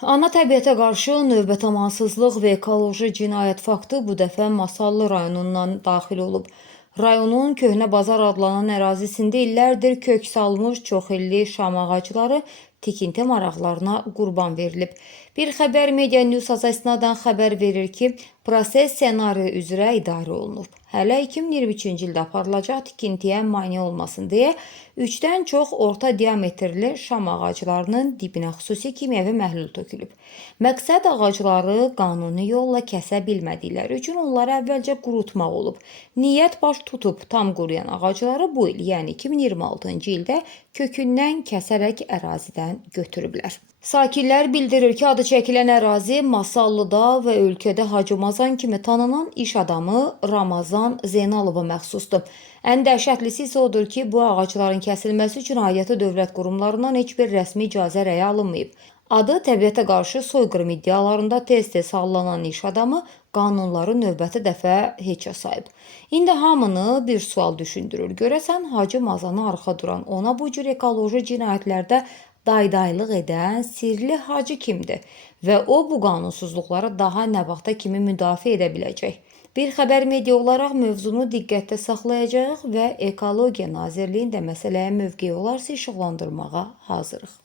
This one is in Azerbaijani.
Ana təbiətə qarşı növbət amansızlıq və ekoloji cinayət faktı bu dəfə Masallı rayonundan daxil olub. Rayonun Köhnə Bazar adlanan ərazisində illərdir kök salmış çoxilli şam ağacları tikinti maraqlarına qurban verilib. Bir xəbər Media News əsasından xəbər verir ki, proses ssenari üzrə idarə olunub. Hələ 2023-cü ildə aparılacaq tikintiyə mane olmasın deyə 3-dən çox orta diametrli şam ağaclarının dibinə xüsusi kimyəvi məhlul tökülüb. Məqsəd ağacları qanuni yolla kəsə bilmədikləri üçün onları əvvəlcə qurutmaq olub. Niyyət baş tutub tam quruyan ağacları bu il, yəni 2026-cı ildə kökündən kəsərək ərazidən götürüblər. Sakinlər bildirir ki, adı çəkilən ərazi Masallıda və ölkədə Hacımazan kimi tanınan iş adamı Ramazan Zeynalova məxsusdur. Ən dəhşətlisi isə odur ki, bu ağacların kəsilməsi üçün aidiyyatı dövlət qurumlarından heç bir rəsmi icazə rəyə alınmayıb. Adı təbiətə qarşı soyqırım iddialarında tez-tez sallanan iş adamı qanunları növbəti dəfə heçə sayıb. İndi hamını bir sual düşündürür. Görəsən Hacı Mazanı arxa duran, ona bu cür ekoloji cinayətlərdə daydaylıq edən sirli hacı kimdir və o bu qanunsuzluqları daha nə vaxta kimi müdafiə edə biləcək? Bir xəbər media olaraq mövzunu diqqətdə saxlayacağıq və Ekologiya Nazirliyinin də məsələyə mövqeyi olarsa işıqlandırmağa hazırıq.